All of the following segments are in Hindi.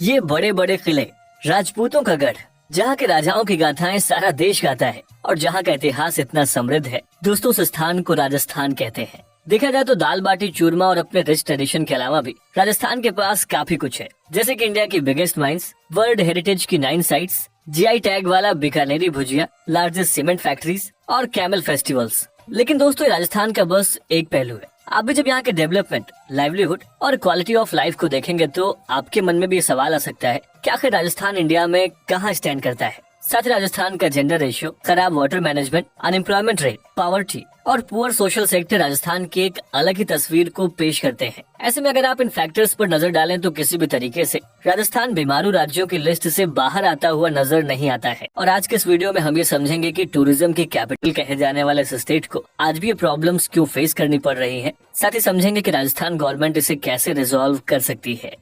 ये बड़े बड़े किले, राजपूतों का गढ़, जहाँ के राजाओं की गाथाएं सारा देश गाता है और जहाँ का इतिहास इतना समृद्ध है, दोस्तों उस स्थान को राजस्थान कहते हैं। देखा जाए तो दाल बाटी चूरमा और अपने रिच ट्रेडिशन के अलावा भी राजस्थान के पास काफी कुछ है, जैसे कि इंडिया की बिगेस्ट माइंस, वर्ल्ड हेरिटेज की 9 साइट्स, जीआई टैग वाला बीकानेरी भुजिया, लार्जेस्ट सीमेंट फैक्ट्रीज और कैमल फेस्टिवल्स। लेकिन दोस्तों ये राजस्थान का बस एक पहलू है। आप भी जब यहाँ के डेवलपमेंट, लाइवलीहुड और क्वालिटी ऑफ लाइफ को देखेंगे तो आपके मन में भी ये सवाल आ सकता है कि आखिर राजस्थान इंडिया में कहाँ स्टैंड करता है। साथ ही राजस्थान का जेंडर रेशियो, खराब water management, unemployment rate, poverty और पुअर सोशल सेक्टर राजस्थान की एक अलग ही तस्वीर को पेश करते हैं। ऐसे में अगर आप इन फैक्टर्स पर नजर डालें तो किसी भी तरीके से राजस्थान बीमारू राज्यों की लिस्ट से बाहर आता हुआ नजर नहीं आता है। और आज के इस वीडियो में हम ये समझेंगे कि टूरिज्म की कैपिटल कहे जाने वाले इस स्टेट को आज भी ये प्रॉब्लम्स क्यों फेस करनी पड़ रही है। साथ ही समझेंगे कि राजस्थान गवर्नमेंट इसे कैसे रिजॉल्व कर सकती है।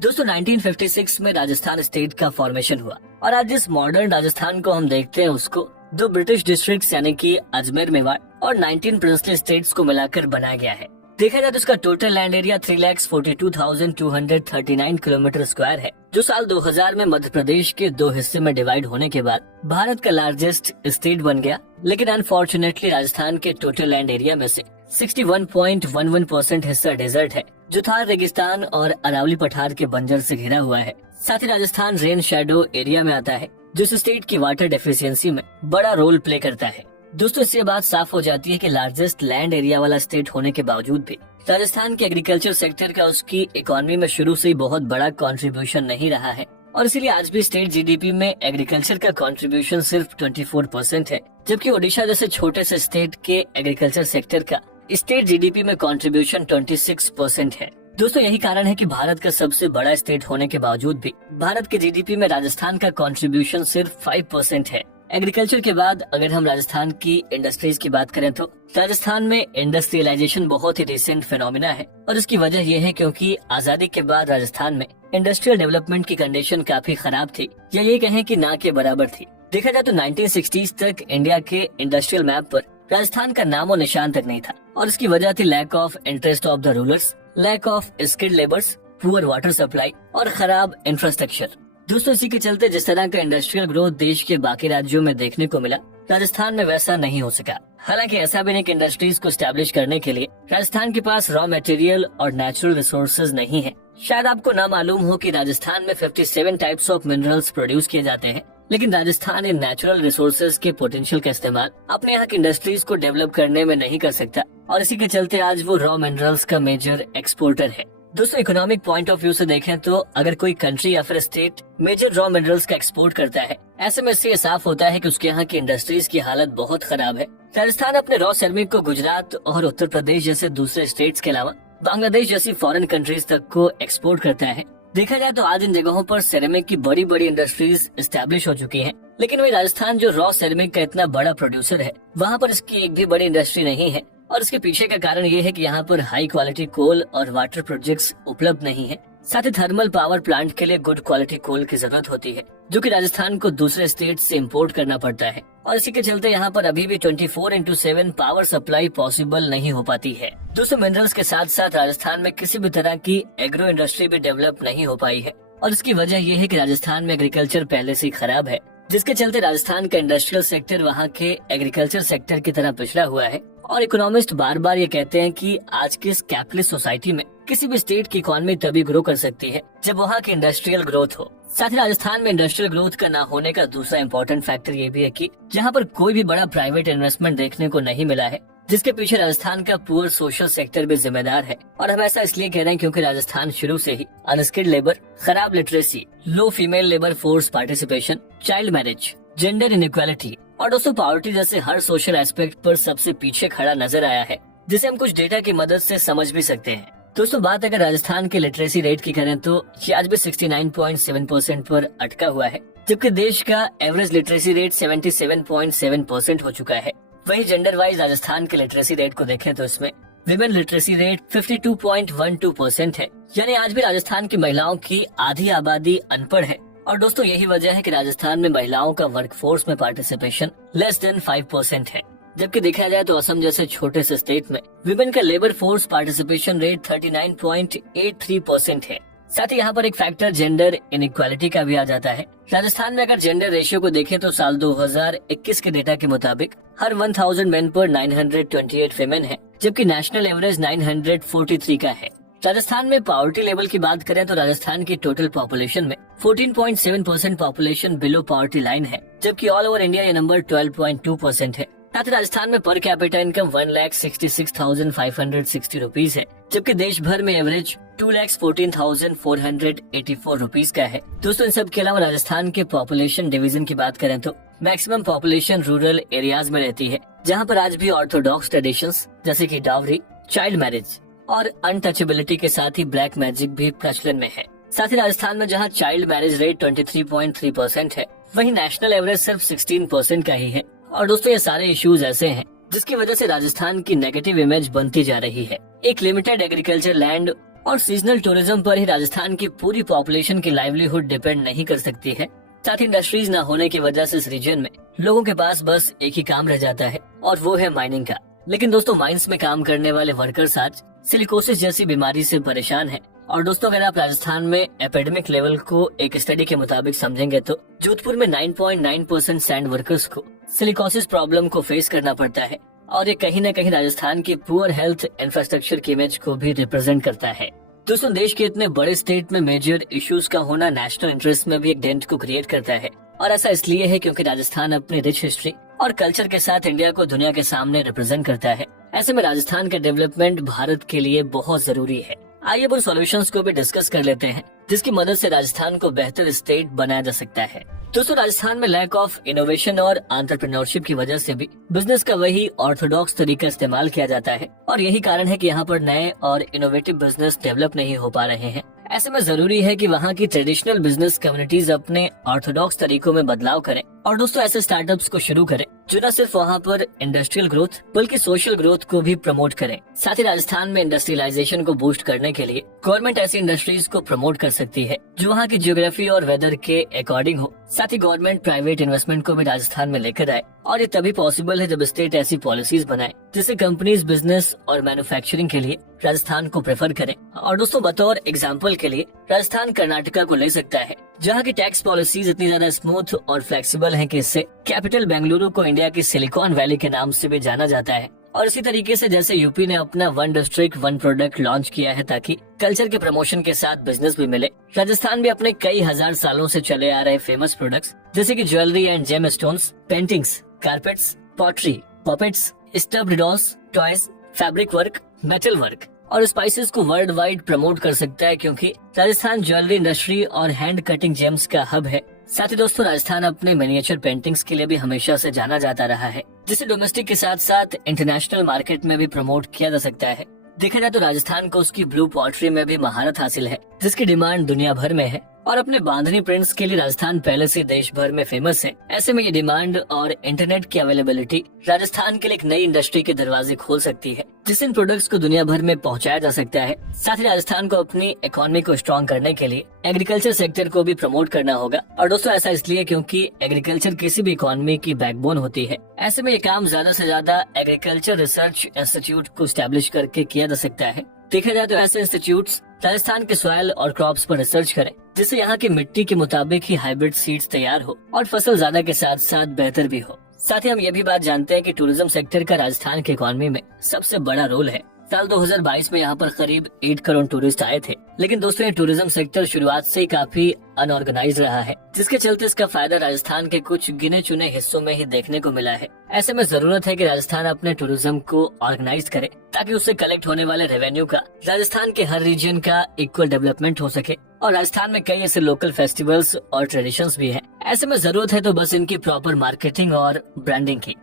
दोस्तों 1956 में राजस्थान स्टेट का फॉर्मेशन हुआ और आज जिस मॉडर्न राजस्थान को हम देखते हैं उसको 2 ब्रिटिश डिस्ट्रिक्ट्स यानी कि अजमेर, मेवाड़ और 19 प्रिंसली स्टेट्स को मिलाकर बनाया गया है। देखा जाए तो इसका total land area 3,42,239 kilometre square है, जो साल 2000 में मध्य प्रदेश के 2 हिस्से में डिवाइड होने के बाद भारत का लार्जेस्ट स्टेट बन गया। लेकिन अनफॉर्चुनेटली राजस्थान के टोटल लैंड एरिया में से 61.11% हिस्सा डेजर्ट है, जो थार रेगिस्तान और अरावली पठार के बंजर से घिरा हुआ है। साथ ही राजस्थान रेन शेडो एरिया में आता है, जो इस स्टेट की वाटर डेफिशिएंसी में बड़ा रोल प्ले करता है। दोस्तों इससे बात साफ हो जाती है कि लार्जेस्ट लैंड एरिया वाला स्टेट होने के बावजूद भी राजस्थान के एग्रीकल्चर सेक्टर का उसकी इकोनॉमी में शुरू से ही बहुत बड़ा कंट्रीब्यूशन नहीं रहा है और इसीलिए आज भी स्टेट जीडीपी में एग्रीकल्चर का कंट्रीब्यूशन सिर्फ 24% है, जबकि ओडिशा जैसे छोटे से स्टेट के एग्रीकल्चर सेक्टर का स्टेट जीडीपी में कंट्रीब्यूशन 26% है। दोस्तों यही कारण है कि भारत का सबसे बड़ा स्टेट होने के बावजूद भी भारत के जीडीपी में राजस्थान का कंट्रीब्यूशन सिर्फ 5% है। एग्रीकल्चर के बाद अगर हम राजस्थान की इंडस्ट्रीज की बात करें तो राजस्थान में इंडस्ट्रियलाइजेशन बहुत ही रिसेंट फिनोमिना है और इसकी वजह यह है क्योंकि आजादी के बाद राजस्थान में इंडस्ट्रियल डेवलपमेंट की कंडीशन काफी खराब थी, या ये कहें कि ना के बराबर थी। देखा जाए तो 1960s तक इंडिया के इंडस्ट्रियल मैप पर राजस्थान का नामो निशान तक नहीं था और इसकी वजह थी lack of interest of the rulers, lack of skilled labours, poor water supply और खराब इंफ्रास्ट्रक्चर। दोस्तों इसी के चलते जिस तरह का इंडस्ट्रियल ग्रोथ देश के बाकी राज्यों में देखने को मिला, राजस्थान में वैसा नहीं हो सका। हालांकि ऐसा भी नहीं कि इंडस्ट्रीज को स्टैब्लिश करने के लिए राजस्थान के पास रॉ मटेरियल और नेचुरल रिसोर्सेज नहीं है। शायद आपको ना मालूम हो कि राजस्थान में 57 टाइप्स ऑफ मिनरल्स प्रोड्यूस किए जाते हैं, लेकिन राजस्थान इन नेचुरल रिसोर्सेज के पोटेंशियल का इस्तेमाल अपने यहाँ की इंडस्ट्रीज को डेवलप करने में नहीं कर सकता और इसी के चलते आज वो रॉ मिनरल्स का मेजर एक्सपोर्टर है। दोस्तों इकोनॉमिक पॉइंट ऑफ व्यू से देखें तो अगर कोई कंट्री या फिर स्टेट मेजर रॉ मिनरल्स का एक्सपोर्ट करता है, ऐसे में इससे ये साफ होता है कि उसके यहाँ की इंडस्ट्रीज की हालत बहुत खराब है। राजस्थान अपने रॉ सेरेमिक को गुजरात और उत्तर प्रदेश जैसे दूसरे स्टेट्स के अलावा बांग्लादेश जैसी फॉरेन कंट्रीज तक को एक्सपोर्ट करता है। देखा जाए तो आज इन जगहों पर सेरेमिक की बड़ी बड़ी इंडस्ट्रीज एस्टेब्लिश हो चुकी हैं, लेकिन वही राजस्थान जो रॉ सेरेमिक का इतना बड़ा प्रोड्यूसर है, वहाँ पर इसकी एक भी बड़ी इंडस्ट्री नहीं है और इसके पीछे का कारण ये है कि यहाँ पर हाई क्वालिटी कोल और वाटर प्रोजेक्ट्स उपलब्ध नहीं है। साथ ही थर्मल पावर प्लांट के लिए गुड क्वालिटी कोल की जरूरत होती है, जो कि राजस्थान को दूसरे स्टेट से इंपोर्ट करना पड़ता है और इसी के चलते यहाँ पर अभी भी 24/7 पावर सप्लाई पॉसिबल नहीं हो पाती है। दोस्तों मिनरल्स के साथ साथ राजस्थान में किसी भी तरह की एग्रो इंडस्ट्री भी डेवलप नहीं हो पाई है और इसकी वजह यह है कि राजस्थान में एग्रीकल्चर पहले से ही खराब है, जिसके चलते राजस्थान का इंडस्ट्रियल सेक्टर वहाँ के एग्रीकल्चर सेक्टर की तरह पिछड़ा हुआ है। और इकोनॉमिस्ट बार बार ये कहते हैं कि आज की इस कैपिटलिस्ट सोसाइटी में किसी भी स्टेट की इकोनॉमी तभी ग्रो कर सकती है जब वहाँ की इंडस्ट्रियल ग्रोथ हो। साथ ही राजस्थान में इंडस्ट्रियल ग्रोथ का ना होने का दूसरा इम्पोर्टेंट फैक्टर ये भी है कि यहाँ पर कोई भी बड़ा प्राइवेट इन्वेस्टमेंट देखने को नहीं मिला है, जिसके पीछे राजस्थान का पुअर सोशल सेक्टर भी जिम्मेदार है। और हम ऐसा इसलिए कह रहे हैं क्योंकि राजस्थान शुरू से ही अनस्किल्ड लेबर, खराब literacy, low female labour force participation, child marriage, gender inequality और दोस्तों पॉवर्टी जैसे हर सोशल एस्पेक्ट पर सबसे पीछे खड़ा नजर आया है, जिसे हम कुछ डेटा की मदद से समझ भी सकते हैं। दोस्तों बात अगर राजस्थान के लिटरेसी रेट की करें तो ये आज भी 69.7% पर अटका हुआ है, जबकि देश का एवरेज लिटरेसी रेट 77.7% हो चुका है। वही जेंडर वाइज राजस्थान के लिटरेसी रेट को देखें तो इसमें विमेन लिटरेसी रेट 52.12% है, यानी आज भी राजस्थान की महिलाओं की आधी आबादी अनपढ़ है। और दोस्तों यही वजह है कि राजस्थान में महिलाओं का वर्कफोर्स में पार्टिसिपेशन लेस देन 5% है, जबकि देखा जाए तो असम जैसे छोटे से स्टेट में विमेन का लेबर फोर्स पार्टिसिपेशन रेट 39.83% है। साथ ही यहाँ पर एक फैक्टर जेंडर इनइक्वालिटी का भी आ जाता है। राजस्थान में अगर जेंडर रेशियो को देखें तो साल 2021 के डेटा के मुताबिक हर 1000 मेन पर 928 फीमेल है, जबकि नेशनल एवरेज 943 का है। राजस्थान में पॉवर्टी लेवल की बात करें तो राजस्थान की टोटल पॉपुलेशन में 14.7% पॉपुलेशन बिलो पॉवर्टी लाइन है, जबकि ऑल ओवर इंडिया ये नंबर 12.2% है। साथ ही राजस्थान में पर कैपिटा इनकम 1,66,560 रुपीज है, जबकि देश भर में एवरेज 2,14,484 रुपीज का है। दोस्तों इन सब के अलावा राजस्थान के पॉपुलेशन डिवीजन की बात करें तो मैक्सिमम पॉपुलेशन रूरल एरियाज में रहती है, जहां पर आज भी ऑर्थोडॉक्स ट्रेडिशंस जैसे कि डावरी, चाइल्ड मैरिज और अनटचेबिलिटी के साथ ही ब्लैक मैजिक भी प्रचलन में है। साथ ही राजस्थान में जहां चाइल्ड मैरिज रेट 23.3% है, वहीं नेशनल एवरेज सिर्फ 16% का ही है। और दोस्तों ये सारे इश्यूज ऐसे हैं जिसकी वजह से राजस्थान की नेगेटिव इमेज बनती जा रही है। एक लिमिटेड एग्रीकल्चर लैंड और सीजनल टूरिज्म पर ही राजस्थान की पूरी पॉपुलेशन की लाइवलीहुड डिपेंड नहीं कर सकती है। साथ ही इंडस्ट्रीज न होने की वजह से इस रीजन में लोगों के पास बस एक ही काम रह जाता है और वो है माइनिंग का। लेकिन दोस्तों माइंस में काम करने वाले वर्कर्स आज सिलिकोसिस जैसी बीमारी से परेशान हैं। और दोस्तों अगर आप राजस्थान में एपिडेमिक लेवल को एक स्टडी के मुताबिक समझेंगे तो जोधपुर में 9.9% सैंड वर्कर्स को सिलिकोसिस प्रॉब्लम को फेस करना पड़ता है और ये कहीं न कहीं राजस्थान की पुअर हेल्थ इंफ्रास्ट्रक्चर की इमेज को भी रिप्रेजेंट करता है। दोस्तों देश के इतने बड़े स्टेट में मेजर इश्यूज का होना नेशनल इंटरेस्ट में भी एक डेंट को क्रिएट करता है और ऐसा इसलिए है क्योंकि राजस्थान अपनी रिच हिस्ट्री और कल्चर के साथ इंडिया को दुनिया के सामने रिप्रेजेंट करता है। ऐसे में राजस्थान का डेवलपमेंट भारत के लिए बहुत जरूरी है। आइए अब उन सॉल्यूशंस को भी डिस्कस कर लेते हैं जिसकी मदद से राजस्थान को बेहतर स्टेट बनाया जा सकता है। दोस्तों राजस्थान में लैक ऑफ इनोवेशन और एंटरप्रेन्योरशिप की वजह से भी बिजनेस का वही ऑर्थोडॉक्स तरीका इस्तेमाल किया जाता है और यही कारण है कि यहाँ पर नए और इनोवेटिव बिजनेस डेवलप नहीं हो पा रहे हैं। ऐसे में जरूरी है कि वहाँ की ट्रेडिशनल बिजनेस कम्युनिटीज अपने ऑर्थोडॉक्स तरीकों में बदलाव करें और दोस्तों ऐसे स्टार्टअप्स को शुरू करें जो न सिर्फ वहाँ पर इंडस्ट्रियल ग्रोथ बल्कि सोशल ग्रोथ को भी प्रमोट करें। साथ ही राजस्थान में इंडस्ट्रियलाइजेशन को बूस्ट करने के लिए गवर्नमेंट ऐसी इंडस्ट्रीज को प्रमोट कर सकती है जो वहाँ की ज्योग्राफी और वेदर के अकॉर्डिंग हो। साथ ही गवर्नमेंट प्राइवेट इन्वेस्टमेंट को भी राजस्थान में लेकर आए और ये तभी पॉसिबल है जब स्टेट ऐसी पॉलिसीज बनाए जिससे कंपनीज बिजनेस और मैन्युफैक्चरिंग के लिए राजस्थान को प्रेफर करें। और दोस्तों बतौर एग्जांपल के लिए राजस्थान कर्नाटका को ले सकता है जहाँ की टैक्स पॉलिसीज इतनी ज्यादा स्मूथ और फ्लेक्सिबल हैं कि इससे कैपिटल बेंगलुरु को इंडिया की सिलिकॉन वैली के नाम से भी जाना जाता है। और इसी तरीके से जैसे यूपी ने अपना 1 डिस्ट्रिक्ट 1 प्रोडक्ट लॉन्च किया है ताकि कल्चर के प्रमोशन के साथ बिजनेस भी मिले, राजस्थान भी अपने कई हजार सालों से चले आ रहे फेमस प्रोडक्ट्स जैसे कि jewellery and gem stones, paintings, carpets, pottery, puppets, stuffed dolls, toys, fabric work, metal work और स्पाइसेस को वर्ल्ड वाइड प्रमोट कर सकता है क्योंकि राजस्थान ज्वेलरी इंडस्ट्री और हैंड कटिंग जेम्स का हब है। साथ ही दोस्तों राजस्थान अपने मिनिएचर पेंटिंग्स के लिए भी हमेशा से जाना जाता रहा है जिसे डोमेस्टिक के साथ साथ इंटरनेशनल मार्केट में भी प्रमोट किया जा सकता है। देखा जाए तो राजस्थान को उसकी ब्लू पॉटरी में भी महारत हासिल है जिसकी डिमांड दुनिया भर में है और अपने बांधनी प्रिंट्स के लिए राजस्थान पहले से देश भर में फेमस है। ऐसे में ये डिमांड और इंटरनेट की अवेलेबिलिटी राजस्थान के लिए एक नई इंडस्ट्री के दरवाजे खोल सकती है जिससे इन प्रोडक्ट्स को दुनिया भर में पहुंचाया जा सकता है। साथ ही राजस्थान को अपनी इकोनॉमी को स्ट्रॉन्ग करने के लिए एग्रीकल्चर सेक्टर को भी प्रमोट करना होगा और दोस्तों ऐसा इसलिए क्योंकि एग्रीकल्चर किसी भी इकोनॉमी की बैकबोन होती है। ऐसे में ये काम ज्यादा से ज्यादा एग्रीकल्चर रिसर्च इंस्टीट्यूट को स्टैब्लिश करके किया जा सकता है। देखा जाए तो ऐसे इंस्टीट्यूट्स राजस्थान के सॉइल और क्रॉप्स पर रिसर्च करें जिससे यहाँ की मिट्टी के मुताबिक ही हाइब्रिड सीड्स तैयार हो और फसल ज्यादा के साथ साथ बेहतर भी हो। साथ ही हम ये भी बात जानते हैं कि टूरिज्म सेक्टर का राजस्थान की इकोनॉमी में सबसे बड़ा रोल है। साल 2022 में यहाँ पर करीब 8 करोड़ टूरिस्ट आए थे, लेकिन दोस्तों ये टूरिज्म सेक्टर शुरुआत से ही काफी अनऑर्गेनाइज रहा है जिसके चलते इसका फायदा राजस्थान के कुछ गिने चुने हिस्सों में ही देखने को मिला है। ऐसे में जरूरत है कि राजस्थान अपने टूरिज्म को ऑर्गेनाइज करे ताकि उससे कलेक्ट होने वाले रेवेन्यू का राजस्थान के हर रीजन का इक्वल डेवलपमेंट हो सके। और राजस्थान में कई ऐसे लोकल फेस्टिवल्स और ट्रेडिशंस भी हैं। ऐसे में जरूरत है तो बस इनकी प्रॉपर मार्केटिंग और ब्रांडिंग की।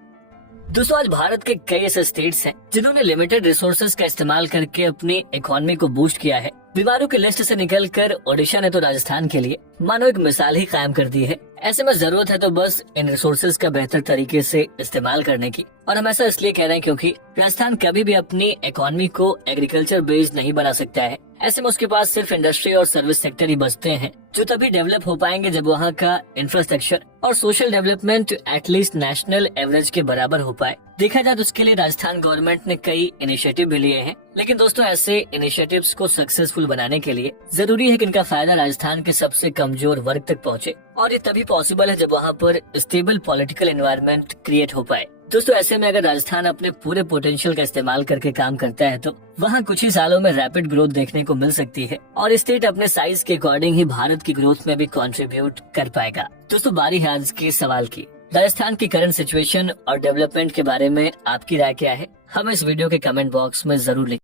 दोस्तों आज भारत के कई ऐसे स्टेट्स हैं जिन्होंने लिमिटेड रिसोर्सेज का इस्तेमाल करके अपनी इकोनॉमी को बूस्ट किया है। बीमारों की लिस्ट से निकलकर ओडिशा ने तो राजस्थान के लिए मानो एक मिसाल ही कायम कर दी है। ऐसे में जरूरत है तो बस इन रिसोर्सेज का बेहतर तरीके से इस्तेमाल करने की। और हम ऐसा इसलिए कह रहे हैं क्योंकि राजस्थान कभी भी अपनी इकोनॉमी को एग्रीकल्चर बेस्ड नहीं बना सकता है। ऐसे में उसके पास सिर्फ इंडस्ट्री और सर्विस सेक्टर ही बचते हैं, जो तभी डेवलप हो पाएंगे जब वहाँ का इंफ्रास्ट्रक्चर और social development at least national average के बराबर हो पाए। देखा जाए तो उसके लिए राजस्थान गवर्नमेंट ने कई इनिशिएटिव भी लिए हैं, लेकिन दोस्तों ऐसे इनिशिएटिव्स को सक्सेसफुल बनाने के लिए जरूरी है कि इनका फायदा राजस्थान के सबसे कमजोर वर्ग तक पहुंचे, और ये तभी पॉसिबल है जब वहाँ पर स्टेबल पॉलिटिकल एनवायरनमेंट क्रिएट हो पाए। दोस्तों ऐसे में अगर राजस्थान अपने पूरे पोटेंशियल का इस्तेमाल करके काम करता है तो वहाँ कुछ ही सालों में रैपिड ग्रोथ देखने को मिल सकती है, और स्टेट अपने साइज के अकॉर्डिंग ही भारत की ग्रोथ में भी कंट्रीब्यूट कर पाएगा। दोस्तों बारी है आज के सवाल की, राजस्थान की करंट सिचुएशन और डेवलपमेंट के बारे में आपकी राय क्या है? हमें इस वीडियो के कमेंट बॉक्स में जरूर लिखें।